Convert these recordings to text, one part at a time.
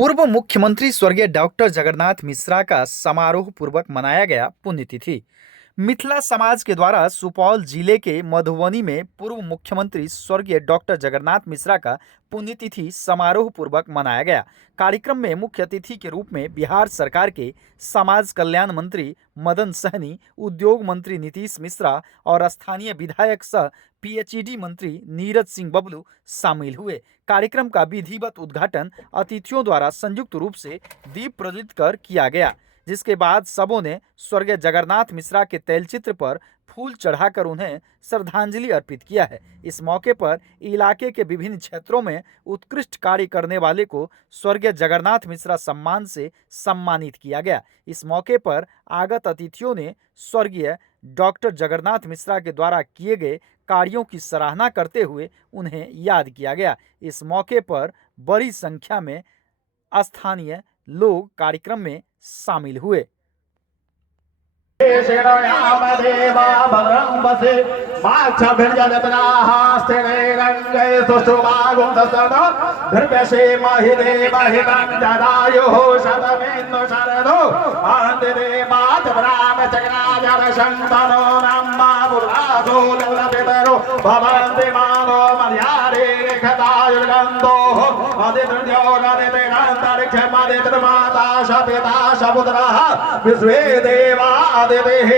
पूर्व मुख्यमंत्री स्वर्गीय डॉक्टर जगन्नाथ मिश्रा का समारोह पूर्वक मनाया गया पुण्यतिथि। मिथिला समाज के द्वारा सुपौल जिले के मधुबनी में पूर्व मुख्यमंत्री स्वर्गीय डॉक्टर जगन्नाथ मिश्रा का पुण्यतिथि समारोह पूर्वक मनाया गया। कार्यक्रम में मुख्य अतिथि के रूप में बिहार सरकार के समाज कल्याण मंत्री मदन सहनी, उद्योग मंत्री नीतीश मिश्रा और स्थानीय विधायक सह पीएचईडी मंत्री नीरज सिंह बबलू शामिल हुए। कार्यक्रम का विधिवत उद्घाटन अतिथियों द्वारा संयुक्त रूप से दीप प्रज्वलित कर किया गया, जिसके बाद सबों ने स्वर्गीय जगन्नाथ मिश्रा के तैलचित्र पर फूल चढ़ाकर उन्हें श्रद्धांजलि अर्पित किया है। इस मौके पर इलाके के विभिन्न क्षेत्रों में उत्कृष्ट कार्य करने वाले को स्वर्गीय जगन्नाथ मिश्रा सम्मान से सम्मानित किया गया। इस मौके पर आगत अतिथियों ने स्वर्गीय डॉक्टर जगन्नाथ मिश्रा के द्वारा किए गए कार्यों की सराहना करते हुए उन्हें याद किया गया। इस मौके पर बड़ी संख्या में स्थानीय लोग कार्यक्रम में शामिल हुए।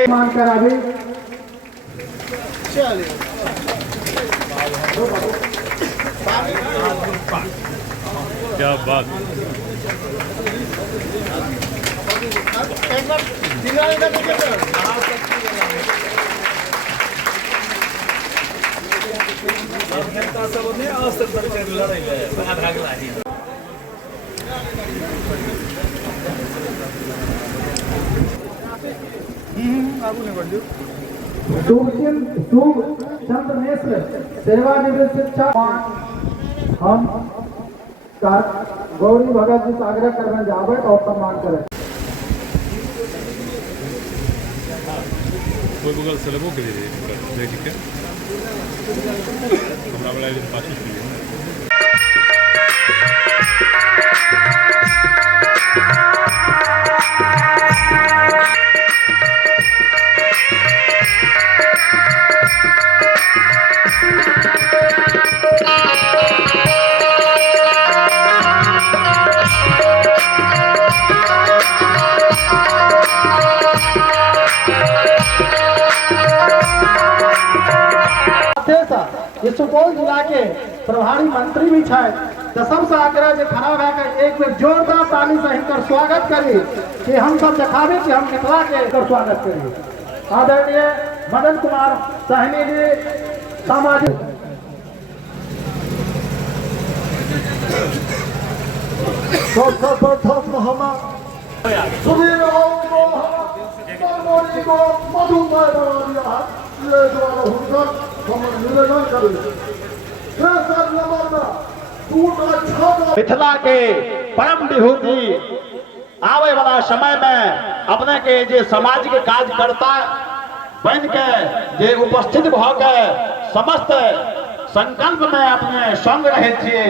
मानकर अभी क्या बात। चंद्र मिश्र सेवानिवृत्त शिक्षक हम गौरी भगत जी से आग्रह करने जावे और सम्मान करें। कोई बगल से लगो के लिए ठीक है हमरा वाला ये पाछू के लिए सुपौल जिला के प्रभारी मंत्री भी है तो सबसे आग्रह जे खड़ा भैकर एक बेर जोरदार ताली से हिनकर स्वागत करी कि हम सब दिखाबे कि हम मिथिला के एकर स्वागत करी। आदरणीय मदन कुमार सहनी जी सामाजिक मिथिला के परम विभूति आवे वाला समय में अपने के जे सामाजिक कार्यकर्ता बन के जे उपस्थित भ के समस्त संकल्प में अपने संग रहे थे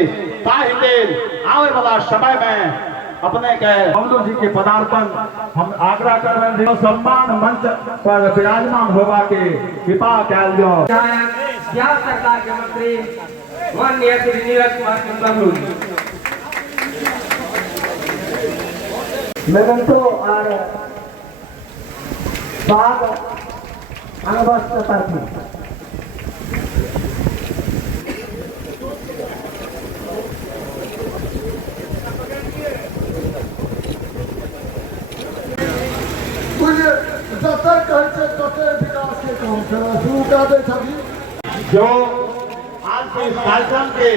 ताहि लेल आवे वाला समय में अपने के बबलू जी के पदार्पण हम आग्रह कर रहे हैं। सम्मान मंच पर विराजमान होगा के कृपा कैल जाओ। बिहार सरकार के मंत्री माननीय श्री नीरज कुमार सिंह बबलू मेमेंटो और बाग अनवस्थ करती जो आज के इस कार्यक्रम के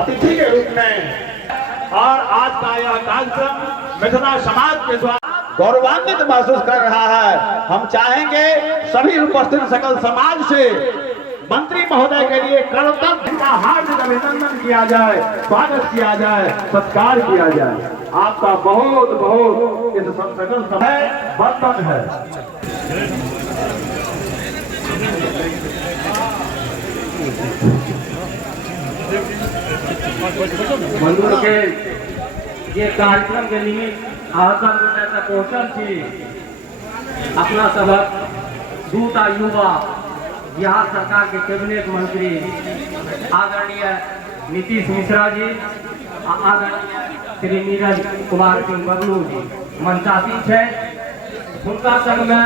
अतिथि के रूप में और आज का यह कार्यक्रम मिथिला समाज के द्वारा गौरवान्वित महसूस कर रहा है। हम चाहेंगे सभी उपस्थित सकल समाज से मंत्री महोदय के लिए कर्तव्य का हार्दिक अभिनंदन किया जाए, स्वागत किया जाए, सत्कार किया जाए। आपका बहुत बहुत इस सकल समय बंधन है। मंदिर के ये कार्यक्रम के निमित्त आसन गोटे पहुंचल छी अपना सबक दूटा युवा बिहार सरकार के कैबिनेट मंत्री आदरणीय नीतीश मिश्रा जी आदरणीय श्री नीरज कुमार सिंह बबलू जी मंचासी है हुनका संग में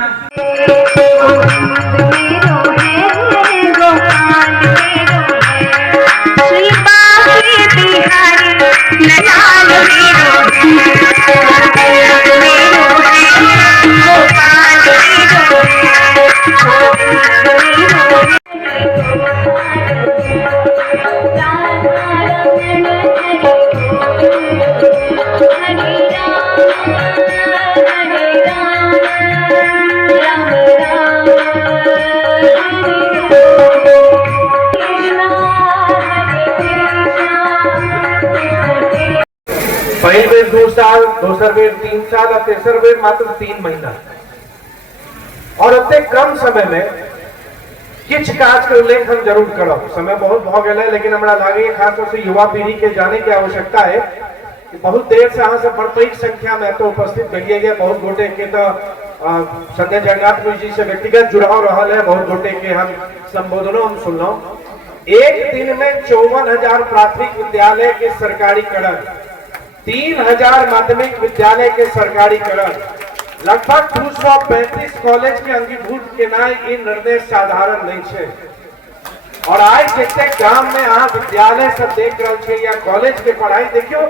पहली बेर 2 साल, दोसर बेर 3 साल और तेसर बेर मात्र 3 महीना और अत्ते कम समय में किछ काज के उल्लेख हम जरूर करब। समय बहुत भ गेल है, लेकिन हमरा लागे खास तौर से युवा पीढ़ी के जाने की आवश्यकता है कि बहुत देर से अहाँ सब बड़ पैघ संख्या में तो उपस्थित भेलिए। बहुत गोटे के तो संजय जगन्नाथ मिश्र जी से व्यक्तिगत जुड़ाव रहा है, बहुत गोटे के हम संबोधनों हम सुनलो। एक दिन में 54,000 प्राथमिक विद्यालय के सरकारीकरण, 3,000 माध्यमिक विद्यालय के सरकारीकरण, लगभग 235 कॉलेज के अंगीभूत केनाई ई निर्णय साधारण नहीं है। और आज जैसे गांव में अहाँ विद्यालय सब देख रहे छे या कॉलेज के पढ़ाई देखियो,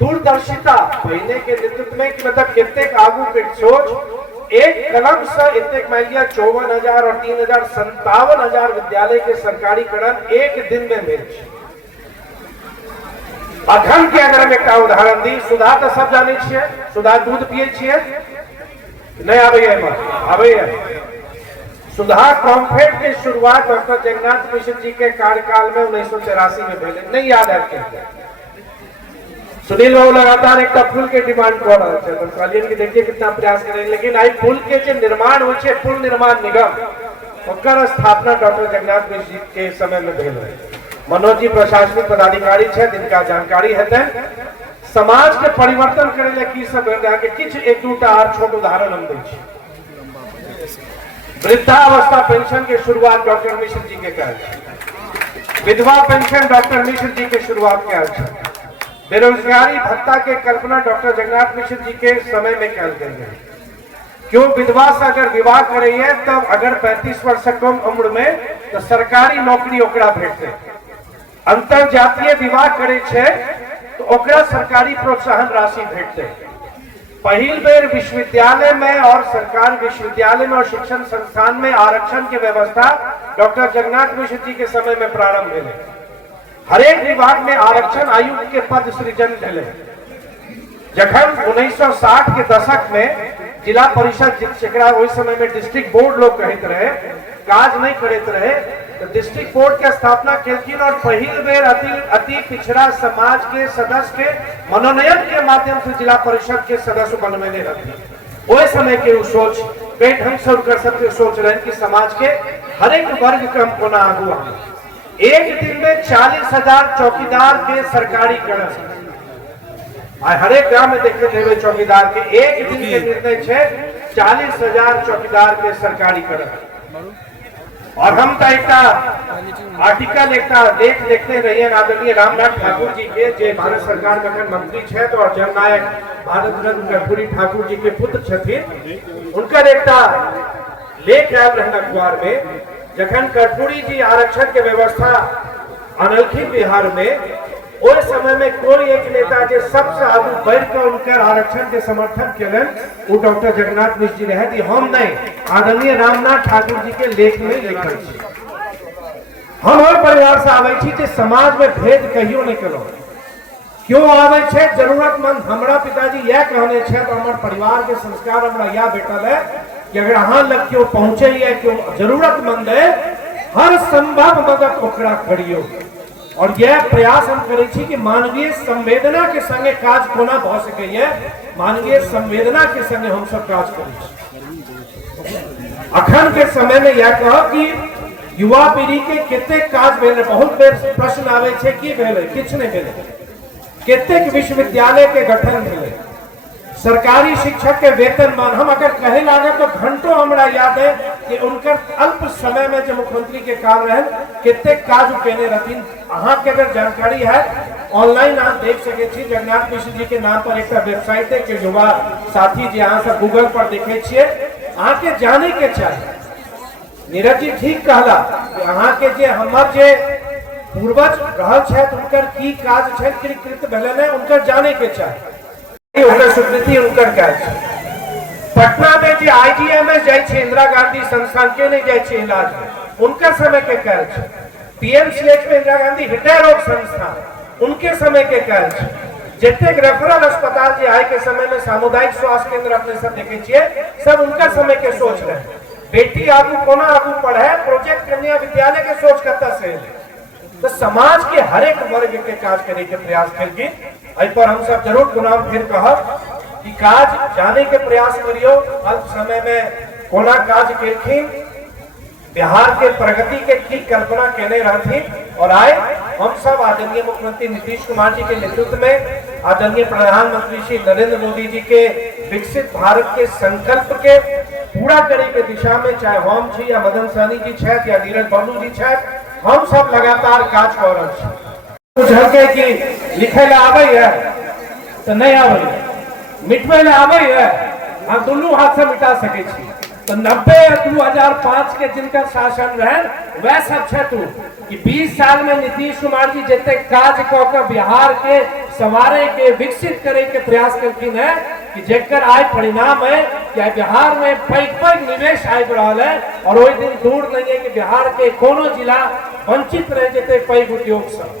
दूरदर्शिता पहले के नेतृत्व में कि मतलब कितने आगू के सोच एक कलम से इतने मान लिया 54,000 और 3,000 57,000 विद्यालय के सरकारीकरण एक दिन में भेल। अखन के अगर हम एक उदाहरण दी, सुधा तो सब जाने छे, सुधा दूध पिए छे नहीं आवे सुधा कॉम्फेट के शुरुआत डॉक्टर जगन्नाथ मिश्र जी के कार्यकाल में 1983 में भेले, नहीं याद है। सुनील बाबू लगातार एक पुल के डिमांड कर रहे थे, तो कहलिए कि देखिए कितना प्रयास करें, लेकिन आई पुल के जो निर्माण हो छे, पुल निर्माण निगम ओकर स्थापना डॉक्टर जगन्नाथ मिश्र जी के समय में भेल रहे। मनोज जी प्रशासनिक पदाधिकारी छे, जिनका जानकारी हेतै। समाज के परिवर्तन करे ले की सब भेल रहे, किछ एक दूटा और छोट उदाहरण हम दै छी। वृद्धावस्था पेंशन के शुरुआत डॉक्टर मिश्र जी के कयल, विधवा पेंशन डॉक्टर मिश्र जी के शुरुआत कयल, बेरोजगारी भत्ता के कल्पना डॉक्टर जगन्नाथ मिश्र जी के समय में कयल गेल है। क्यों विधवा से अगर विवाह करे है तब अगर 35 वर्ष से कम उम्र में तो सरकारी नौकरी ओकरा भेटते, अंतर जातीय विवाह करे छे तो ओकरा सरकारी प्रोत्साहन राशि भेटते। पहिल बेर विश्वविद्यालय में और सरकार विश्वविद्यालय में और शिक्षण संस्थान में आरक्षण की व्यवस्था डॉक्टर जगन्नाथ मिश्र जी के समय में प्रारंभ भेले। हरेक विभाग में आरक्षण आयुक्त के पद सृजन भेले। जखन 1960 के दशक में जिला परिषद जेकरा ओहि समय में डिस्ट्रिक्ट बोर्ड लोग कहते रहे, काज नहीं करते रहे, तो डिस्ट्रिक्ट बोर्ड के स्थापना केलखिन और पहिल बेर अति पिछड़ा समाज के सदस्य के मनोनयन के माध्यम से जिला परिषद के सदस्य बनवेने रहती। ओहि समय के वो सोच कई ढंग से उनकर सबके सोच रहे कि समाज के हर एक वर्ग के हम कोना आगू आगे। एक दिन में 40,000 चौकीदार के सरकारीकरण, हर एक गांव में देखे देवे चौकीदार के एक दिन के निर्णय छे 40,000 चौकीदार के सरकारीकरण। और हम तो एक आर्टिकल एक लेख देखते रहिए आदरणीय रामनाथ ठाकुर जी के, जे भारत सरकार में मंत्री छे तो और जननायक भारत रत्न कर्पूरी ठाकुर जी के पुत्र छथिन। उनका एक लेख आयल रहना अखबार में, जखन कर्पूरी जी आरक्षण के व्यवस्था अनलखिन बिहार में, उस समय में कोई एक नेता जो सबसे आगू बढ़ कर उनकर आरक्षण के समर्थन केलन वो डॉक्टर जगन्नाथ मिश्र जी रहे। हम नहीं, आदरणीय रामनाथ ठाकुर जी के लेख में लिखल छी। हम और परिवार से आवे छी, समाज में भेद कहियो नहीं करो। क्यों आवे छे? जरूरतमंद हमरा पिताजी यह कहने छे तो हमारे परिवार के संस्कार हमरा यह भेटल है कि अगर अहाँ लग क्यों पहुंचे है, क्यों जरूरतमंद है, हर संभव मदद ओकरा करियो। और यह प्रयास हम करे छी कि मानवीय संवेदना के संगे काज कोना भ सकैए, मानवीय संवेदना के संगे हम सब काज करी। अखन के समय में यह कहो कि युवा पीढ़ी के कितने काज भेल, बहुत बेर प्रश्न आवे छे कि भेल, किछ नहीं भेल। कितने विश्वविद्यालय के गठन भेले, सरकारी शिक्षक के वेतनमान हम अगर कहे लागे तो घंटों हमरा याद है कि उनकर अल्प समय में जो मुख्यमंत्री के काम रहे कितने काज केने रहथिन। अहाँ के अगर जानकारी है ऑनलाइन आप देख सके छी। जगन्नाथ मिश्र जी के नाम पर एक वेबसाइट है कि युवा साथी जी अहाँ सब गूगल पर देखे छिए, अहाँ के जाने के चाहिए। नीरज जी ठीक कहला कि अहाँ के जे हमर जे पूर्वज रहल छथि उनकर की काज छथि, कृत भेलन है, उनकर जाने के चाहिए, उनकर स्वीकृति उनकर काज। पटना में जे आईजीएमएस जाय छै इंदिरा गांधी संस्थान के नहीं जाय छै इलाज में, उनका समय के काज। पीएमसीएच में इंदिरा गांधी हृदय रोग संस्थान उनके समय के काज। जितने रेफरल अस्पताल जे आय के समय में सामुदायिक स्वास्थ्य केंद्र अपने सब देखे छिए, सब उनका समय के सोच रहे। बेटी आगू कोना आगू पढ़े, प्रोजेक्ट कन्या विद्यालय के सोच कत्ता से तो समाज के हर एक वर्ग के काज करने के प्रयास करके एहि पर हम सब जरूर गुनाम फिर कहब कि काज जाने के प्रयास करियो। अल्प समय में कोना काज केलखिन, बिहार के प्रगति के की कल्पना केने रहथिन। और आए हम सब आदरणीय मुख्यमंत्री नीतीश कुमार जी के नेतृत्व में आदरणीय प्रधानमंत्री श्री नरेंद्र मोदी जी के विकसित भारत के संकल्प के पूरा करे के दिशा में, चाहे हम छी या मदन सहनी जी छथि या नीरज बाबू जी छथि, हम सब लगातार काज कर रहल छी। बुझलकै कि लिखे ला आबै है तो नहीं आबै, मिटबै ला आबै है हम दुनू हाथ से मिटा सके छी। तो 90-2005 के जिनका शासन रहे वह सब छथि कि 20 साल में नीतीश कुमार जी जते काज कऽ बिहार के संवारे के विकसित करे के प्रयास करथिन है कि जेकर आय परिणाम है कि बिहार में पैघ निवेश आबि रहल है। और ओहि दिन दूर नहीं है कि बिहार के कोनो जिला वंचित रह जेते पैघ उद्योग से।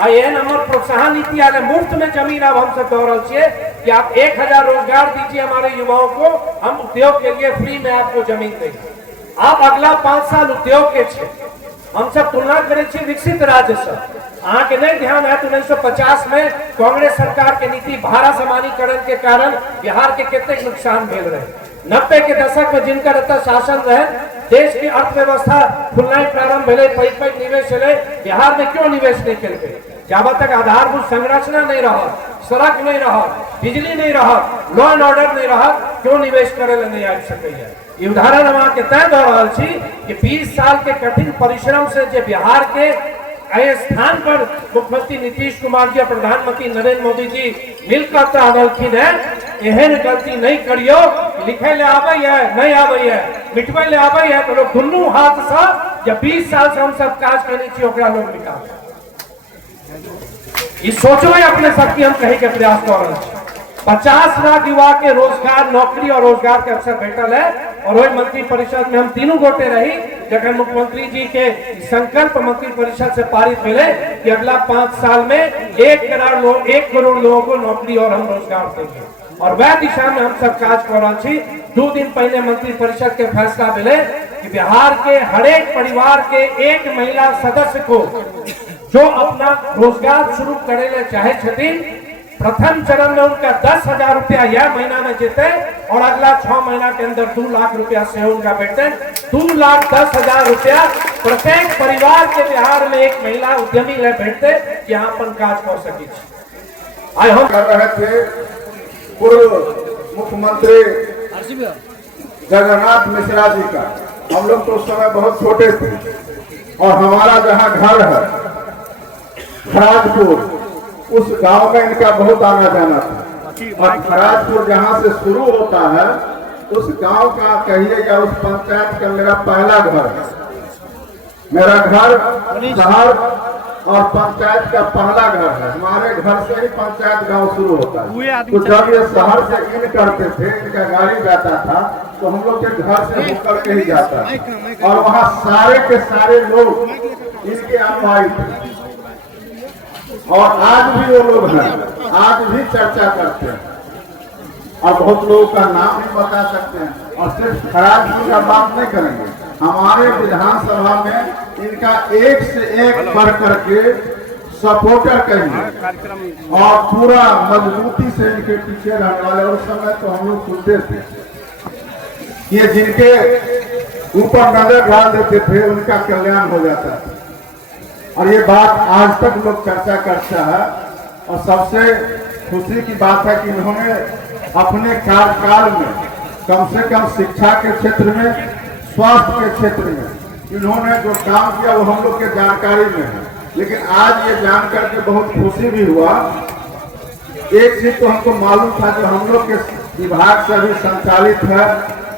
एहन हमर प्रोत्साहन नीति आले, मुफ्त में जमीन अब हम सब दे रहल छिए कि आप 1000 रोजगार दीजिए हमारे युवाओं को, हम उद्योग के लिए फ्री में आपको जमीन देंगे। आप अगला 5 साल उद्योग के छे हम सब तुलना करे छी विकसित राज्य से। अहाँ के नहीं ध्यान है 1950 में कांग्रेस सरकार के नीति भाड़ा समानीकरण के कारण बिहार के कितने नुकसान भेल रहे। 90 के दशक में जिनका एतऽ शासन रहे, देश की अर्थव्यवस्था खुलनाई प्रारंभ भेले, पैघ निवेश भेले, बिहार में क्यों निवेश नहीं केलकै? जब तक आधारभूत संरचना नहीं रहा, सड़क नहीं रहा, बिजली नहीं रहा, लॉ एंड ऑर्डर नहीं रहा, क्यों निवेश करे नहीं आ सके। ये उदाहरण हम अहाँके तय दऽ रहल छी कि 20 साल के कठिन परिश्रम से जे बिहार के एहि स्थान पर मुख्यमंत्री नीतीश कुमार जी और प्रधानमंत्री नरेंद्र मोदी जी मिलकर रहलखिन है, एहन गलती नहीं करियो। लिखे ले आबै है नहीं आबै है, मिटबै ले आबै है तो लोग दुनू हाथ से जब 20 साल से हम सब काज करने छी ओकरा लोग मिटाबै। ई सोचबै अपने सबकी हम कहे के प्रयास कर रहल छी। 50 लाख युवा के रोजगार, नौकरी और रोजगार के अवसर भेटल है। और वही मंत्री परिषद में हम तीनों गोटे रही जखन मुख्यमंत्री जी के संकल्प मंत्री परिषद से पारित मिले कि अगला 5 साल में 1 करोड़ लोगों को नौकरी और हम रोजगार देंगे। और वह दिशा में हम सब काज कर रहे छी। 2 दिन पहले मंत्री परिषद के फैसला मिले कि बिहार के हर एक परिवार के एक महिला सदस्य को जो अपना रोजगार शुरू करे ले चाहे छथिन, प्रथम चरण में उनका 10,000 रुपया यह महीना में देते और अगला 6 महीना के अंदर 2 लाख रुपया से उनका बेटे 2,10,000 रुपया प्रत्येक परिवार के बिहार में एक महिला उद्यमी ले बैठते यहाँ अपन काज कर सके। आज हम कर रहे थे पूर्व मुख्यमंत्री जगन्नाथ मिश्रा जी का। हम लोग तो उस समय बहुत छोटे थे और हमारा जहाँ घर है खराजपुर, उस गांव में इनका बहुत आना जाना था। और खराजपुर जहां से शुरू होता है उस गांव का कहिए या उस पंचायत का मेरा पहला घर है। मेरा घर शहर और पंचायत का पहला घर है। हमारे घर से ही पंचायत गांव शुरू होता है। तो जब ये शहर से इन करते थे, इनका गाड़ी जाता था तो हम लोग के घर से होकर के ही जाता है। और वहाँ सारे के सारे लोग इनके अनुयायी थे और आज भी वो लोग हैं, आज भी चर्चा करते हैं और बहुत लोगों का नाम भी बता सकते हैं। और सिर्फ खराजपुर का बात नहीं करेंगे, हमारे विधानसभा में इनका एक से एक बढ़ करके सपोर्टर कहेंगे और पूरा मजबूती से इनके पीछे रहने वाले। उस समय तो हम लोग सुनते थे ये जिनके ऊपर नजर डाल देते थे उनका कल्याण हो जाता था। और ये बात आज तक लोग चर्चा करता है और सबसे खुशी की बात है कि इन्होंने अपने कार्यकाल में कम से कम शिक्षा के क्षेत्र में, स्वास्थ्य के क्षेत्र में इन्होंने जो काम किया वो हम लोग के जानकारी में है। लेकिन आज ये जान करके बहुत खुशी भी हुआ। एक चीज तो हमको मालूम था, जो हम लोग के विभाग से अभी संचालित है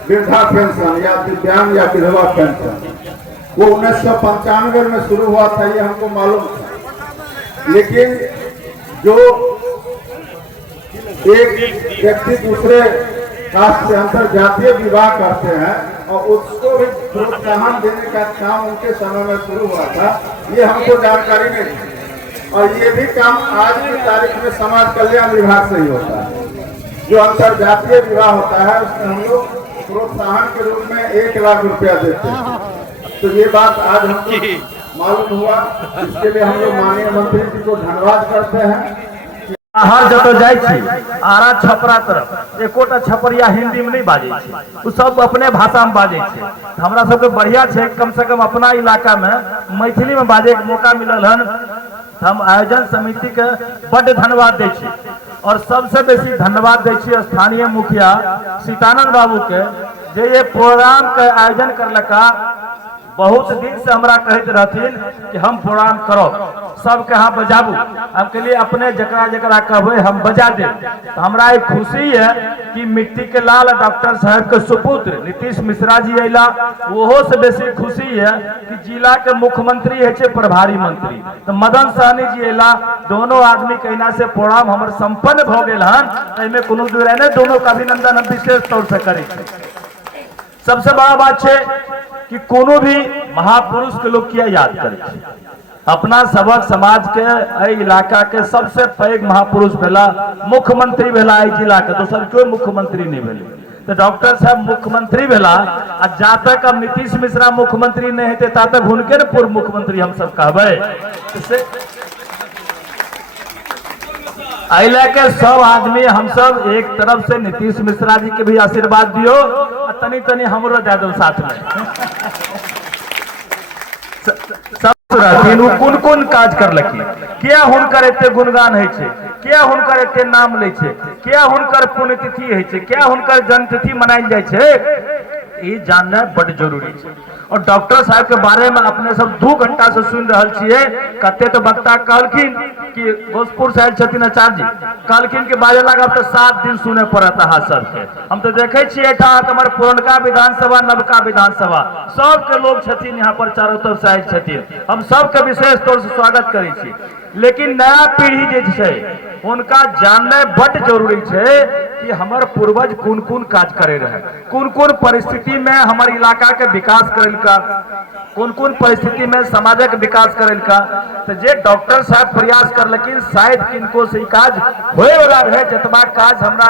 वृद्धा पेंशन या दिव्यांग या विधवा पेंशन, वो 1995 में शुरू हुआ था, ये हमको मालूम था। लेकिन जो एक व्यक्ति दूसरे कास्ट से अंतर जातीय विवाह करते हैं और उसको भी प्रोत्साहन देने का काम उनके समय में शुरू हुआ था, ये हमको जानकारी नहीं थी। और ये भी काम आज की तारीख में समाज कल्याण विभाग से ही होता है। जो अंतर जातीय विवाह होता है उसमें हम लोग प्रोत्साहन के रूप में 1 लाख रुपया देते हैं। तो ये बात आज हमको मालूम हुआ, इसके लिए हम लोग माननीय मंत्री जी को धन्यवाद करते हैं। हर जतऽ जाइ छी आरा छपरा तरफ एकोटा छपरिया हिंदी में नहीं बाजे छै, उ सब अपने भाषा में बाजे छै। हमरा सबके बढ़िया छै, कम से कम अपना इलाका में मैथिली में बाजे के मौका मिलल हन। हम आयोजन समिति के बड़ धन्यवाद दै छी और सबसे बेसी धन्यवाद दै छी स्थानीय मुखिया सीतानंद बाबू के, जे ये प्रोग्राम के आयोजन करलका। बहुत दिन से हमरा कहते रहथिन कि हम प्रोग्राम करो, सबके यहाँ बजाबू। हम कहलिए अपने जकरा जकरा कहबे हम बजा दे। तो हमरा एक खुशी है कि मिट्टी के लाल डॉक्टर साहब के सुपुत्र नीतीश मिश्रा जी अला। वो से बेसी खुशी है कि जिला के मुख्यमंत्री है प्रभारी मंत्री तो मदन सहनी जी अला। दोनों आदमी कहना से प्रोग्राम हमर संपन्न भ गेल हन, एमे कोनो दूर नहीं। दोनों का अभिनंदन हम विशेष तौर से करी। सबसे बड़ा बात है कि कोनो भी महापुरुष के लोग किया याद करे। अपना सबक समाज के इलाका के सबसे पैघ महापुरुष भेला मुख्यमंत्री भेला जिला के, दोसर कोई मुख्यमंत्री नहीं भेले। तो डॉक्टर साहब मुख्यमंत्री भेला आ जा तक अब नीतीश मिश्रा मुख्यमंत्री नहीं हेते ता तक हुनके ने पूर्व मुख्यमंत्री हम सब कहबे। अला के सब आदमी हम सब एक तरफ से नीतीश मिश्रा जी के भी आशीर्वाद दियो, तनी तनी हमरो दे दो साथ में। कोन कोन काज करलखिन, क्या हुनकर एते गुणगान है छे, क्या हुनकर एते नाम ले छे, क्या हुनकर पुण्यतिथि है छे, क्या हुनकर जन्मतिथि मनायल जाय छे, ये जानना बड़ जरूरी है। और डॉक्टर साहब के बारे में अपने सब 2 घंटा से सुन रहल छिए। कते तो वक्ता कहलखिन कि भोजपुर से आयल छथिन आचार्य जी, कहलखिन के बाजे लागब तो 7 दिन सुने पड़त अहाँ सबके। हम तो देखे छिए हमर पुरनका विधानसभा नवका विधानसभा सबके लोग छथिन यहाँ पर चारों तरफ से आयल छथिन। हम सबके विशेष तौर से स्वागत करै छी। लेकिन नया पीढ़ी जे छै उनका जानना बड़ जरूरी है कि हमार पूर्वज कौन कौन काज करे रहे, कौन कौन परिस्थिति में हमारे इलाका के विकास करेलका, कौन कौन परिस्थिति में समाजक विकास करेलका। तो जे डॉक्टर साहब प्रयास करलखिन शायद किनको से काज होए वाला रहे। जतबा काज हमरा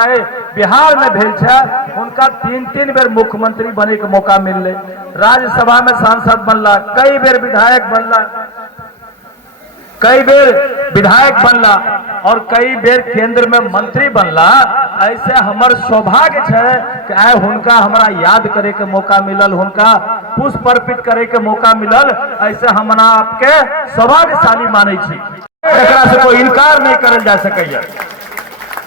बिहार में भेल छै उनका 3-3 बेर मुख्यमंत्री बने के मौका मिलले, राज्यसभा में सांसद बनला, कई बेर विधायक बनला, कई बेर विधायक बनला और कई बेर केंद्र में मंत्री बनला। ऐसे हमर सौभाग्य है कि आय हुनका हमरा याद करे के मौका मिलल, हुनका पुष्प अर्पित करे के मौका मिलल। ऐसे हमरा आपके सौभाग्यशाली माने छी, एकरा से कोई इनकार नहीं करल जा सकैया।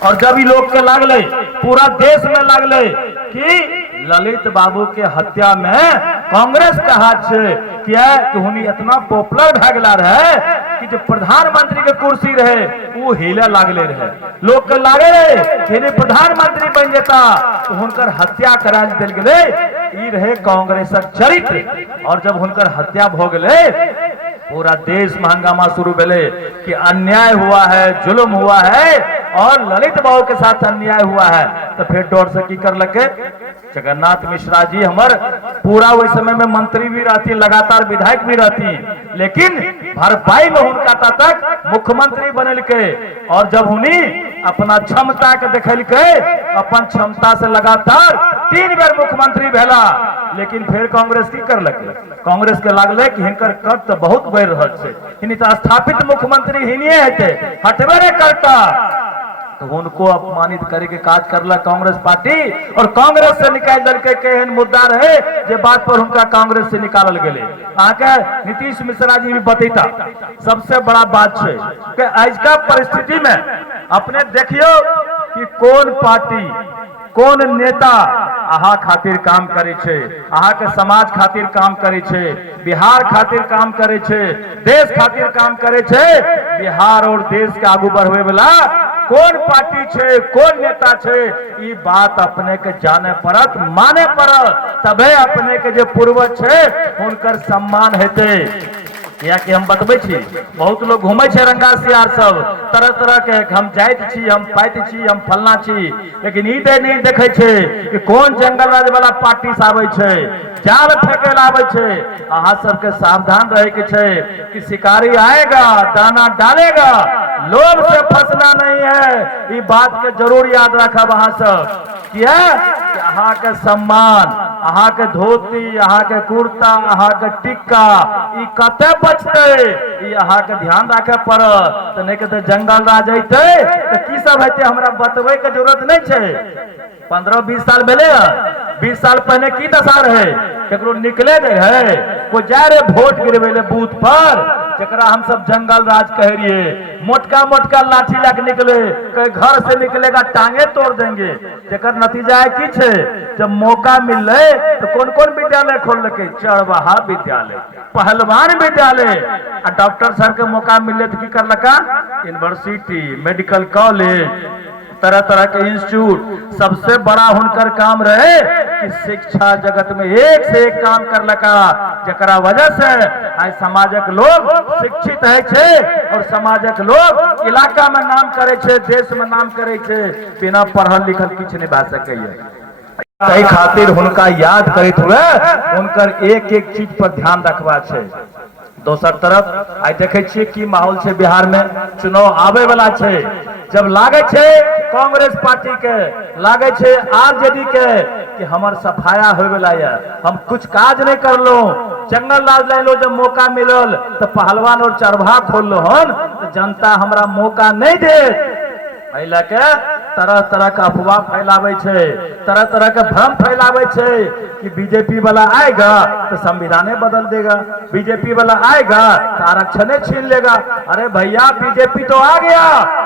और जब ई लोग के लागले, पूरा देश में लागले कि ललित बाबू के हत्या में कांग्रेस का हाथ है, क्या कि हुनी इतना पॉपुलर भए गेला रहे कि जो प्रधानमंत्री के कुर्सी रहे वो हिले लागले रहे। लोग के लागे रहे कि प्रधानमंत्री बन जाता तो हुनकर हत्या करा देल गेले। ई रहे कांग्रेसक चरित्र। और जब हुनकर हत्या भ गेले पूरा देश में हंगामा शुरू भेले कि अन्याय हुआ है, जुल्म हुआ है और ललित बाबू के साथ अन्याय हुआ है। तो फिर डर से की कर लगे जगन्नाथ मिश्रा जी हमार पूरा वही समय में मंत्री भी रहती, लगातार विधायक भी रहती, लेकिन भरपाई में उनका तक मुख्यमंत्री बनल के। और जब उन्हीं अपना क्षमता के देखल के, अपन क्षमता से लगातार 3 बेर मुख्यमंत्री भेला। लेकिन फिर कांग्रेस की कर लगे, कांग्रेस के लागले कि हिनकर कद तो बहुत बढ़ रहा है, तो स्थापित मुख्यमंत्री हिनिये हेते, हटबे नहीं करता। तो उनको अपमानित करे के काज करला कांग्रेस पार्टी और कांग्रेस से निकाल दल के केहन मुद्दा रहे जे बात पर उनका कांग्रेस से निकालल गेले। आके नीतीश मिश्रा जी भी बतैता सबसे बड़ा बात है कि आज का परिस्थिति में अपने देखियो कि कौन पार्टी कौन नेता अहा खातिर काम करे छे, अहा के समाज खातिर काम करे छे, बिहार खातिर काम करे छे, देश खातिर काम करे छे। बिहार और देश के आगू बढ़वे वाला कौन पार्टी छे, कौन नेता छे, ई बात अपने के जाने पड़त, माने पड़त, तबे अपने के जो पूर्वज छे उनकर सम्मान हेते। या कि हम बतबै छी बहुत लोग घूमे छे रंगा सियार सब तरह तरह के हम जाइत छी, हम पाइत छी, हम फलना छी, लेकिन ई दे नहीं देखे छे कि कौन जंगल राज वाला पार्टी से आवे छे, जाल फेंके ला आवे छे। अहाँ सबके सावधान रहे के छे कि शिकारी आएगा दाना डालेगा, लोभ से फंसना नहीं है। ये बात के जरूर याद रखब अहाँ सब किया कि अहाँ के सम्मान, अहाँ के धोती, अहाँ के कुर्ता, अहाँ के टिक्का ई कते बचते ई अहाँ के ध्यान रखे पड़त। नहीं के जंगल राज अइते तो की सब हेते हमरा बतबै के जरूरत नहीं छे। 15-20 साल भेले, 20 साल पहले की दशा रहे, केकरो निकले नहीं है, कोई जा रहे वोट गिरवे ले बूथ पर, जरा हम सब जंगल राज कह रहिए, मोटका मोटका लाठी लाके निकले, कहीं घर से निकलेगा टांगे तोड़ देंगे। जकर नतीजा है की छे, जब मौका मिले तो कौन कौन विद्यालय खोल लके, चरवाहा विद्यालय, पहलवान विद्यालय, डॉक्टर सर के मौका मिले तो की कर लका, यूनिवर्सिटी, मेडिकल कॉलेज, तरह तरह के इंस्टीट्यूट। सबसे बड़ा उनकर काम रहे कि शिक्षा जगत में एक से एक काम कर लका, जकरा वजह से आज समाजक लोग शिक्षित है छे और समाजक लोग इलाका में नाम करे छे, देश में नाम करे छे, बिना पढ़ल लिखल किछ नहीं भा सके। खातिर उनका याद करते हुए उनकर एक एक चीज पर ध्यान रखवा छे। दोसर तरफ आई देखे छिए की माहौल छे बिहार में, चुनाव आवे वाला छे, जब लागे छे कांग्रेस पार्टी के, लागे छे आरजेडी के कि हमार सफाया होवे वाला है, हम कुछ काज नहीं कर लो, जंगल राज ले लो, जब मौका मिलल तो पहलवान और चरवाहा खोल लो हन, तो जनता हमरा मौका नहीं दे। के तरह तरह का अफवाह फैलावे छे, तरह तरह का भ्रम फैलावे छे कि बीजेपी वाला आएगा तो संविधान बदल देगा, बीजेपी वाला आएगा तो आरक्षण छीन लेगा। अरे भैया बीजेपी तो आ गया,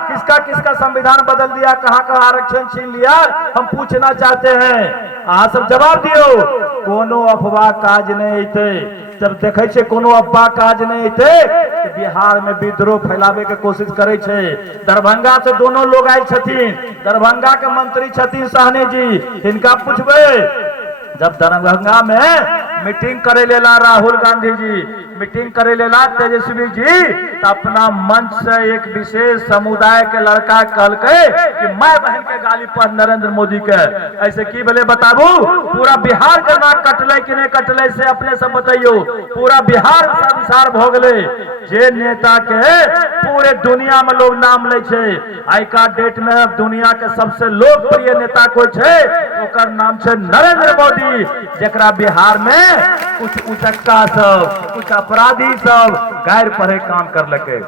किसका किसका संविधान बदल दिया, कहाँ का आरक्षण छीन लिया, हम पूछना चाहते हैं। आप सब जवाब दियो। कोनो अफवाह काज नहीं थे, जब देखे छे कोनो अफवाह काज नहीं थे तो बिहार में विद्रोह फैलावे के कोशिश करे छे। दरभंगा से दोनों लोग आए छथिन, दरभंगा के मंत्री छथिन साहनी जी, इनका पूछबे जब दरभंगा में मीटिंग करे लेला राहुल गांधी जी, मीटिंग करे लेला तेजस्वी जी, तो अपना मंच से एक विशेष समुदाय के लड़का कहल कि मैं बहन के गाली पर नरेंद्र मोदी के, ऐसे की भले बताबू, पूरा बिहार के नाक कटले कि नहीं कटले से अपने सब बताइयो, पूरा बिहार संसार भोगले। जे नेता के पूरे दुनिया में लोग नाम ले छे, आई का डेट में दुनिया के सबसे लोकप्रिय नेता कोई छे, ओकर नाम छे नरेंद्र मोदी, जकरा बिहार में कुछ उचक्का सब, कुछ अपराधी सब गैर पढ़े काम कर लगे,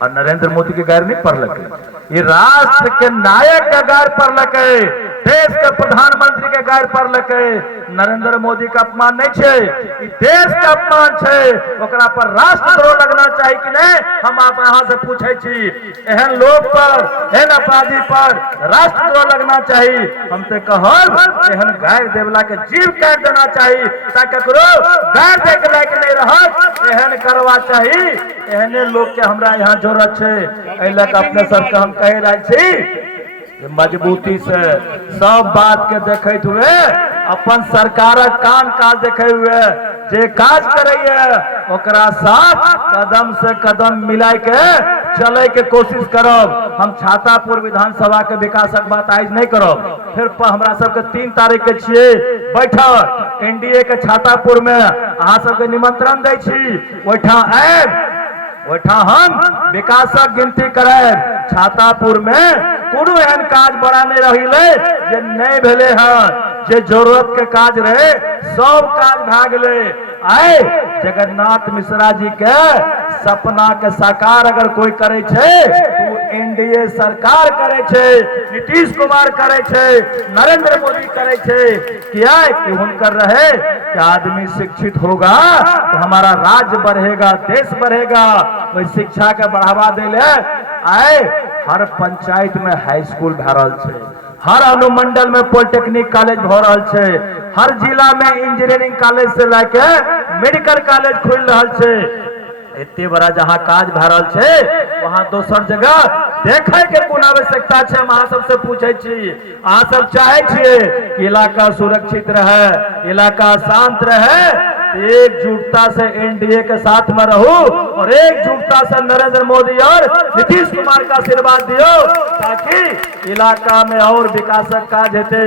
और नरेंद्र मोदी के गैर नहीं पढ़ लगे, ये राष्ट्र के नायक के गैर पढ़ लगे, देश के प्रधानमंत्री के गैर पढ़ लगे। नरेंद्र मोदी का अपमान नहीं छे, ये देश का अपमान छे, ओकरा पर राष्ट्रद्रोह लगना चाहिए कि नहीं, हम आप यहाँ से पूछे छी। एहन लोग पर, एहन अपराधी पर राष्ट्रद्रोह लगना चाहिए, हम ते कहल एहन गैर देवला के जीव काट देना चाहिए, ताकि करो गैर दे के लायक नहीं रहत, एहन करवा चाहिए। एहने लोग के हमरा यहाँ जरूरत छे, एहि लए के अपने सबके हम कह रहे छी मजबूती से सब बात के देखते हुए, अपन सरकारक काम काज देखे हुए, जे काज करैया ओकरा साथ कदम से कदम मिलाय के चले के कोशिश करब। हम छातापुर विधानसभा के विकासक बात आज नहीं करब, फिर हमरा सबके 3 तारीख के छिए बैठक एनडीए के छातापुर में, अहाँ सबके निमंत्रण दै छी, ओहिठाम आयब, ओहिठाम हम विकासक गिनती करायब। छातापुर में कोनो एहन काज बड़ा नहीं रही जे नहीं भेले हैं, जे जरूरत के काज रहे सब काज भाग ले। आए जगन्नाथ मिश्रा जी के सपना के साकार अगर कोई करे छे तो एनडीए सरकार करे छे, नीतीश कुमार करे छे, नरेंद्र मोदी करे छे। क्या है कि हुनकर रहे कि आदमी शिक्षित होगा तो हमारा राज्य बढ़ेगा, देश बढ़ेगा। वही शिक्षा के बढ़ावा देले आए हर पंचायत में हाई स्कूल भए रहल छे, हर अनुमंडल में पॉलिटेक्निक कॉलेज भ रहल छे, हर जिला में इंजीनियरिंग कॉलेज से लेके मेडिकल कॉलेज खुल रहल छे। इतने बड़ा जहाँ काज भए रहल छे वहाँ दोसर जगह देखे के कोन आवश्यकता छे? हम अहाँ सबसे पूछे छी, अहाँ सब चाहे छिए कि इलाका सुरक्षित रहे, इलाका शांत रहे, एकजुटता से एनडीए के साथ में रहू और एकजुटता से नरेंद्र मोदी और नीतीश कुमार का आशीर्वाद दियो ताकि इलाका में और विकासक काज हेते।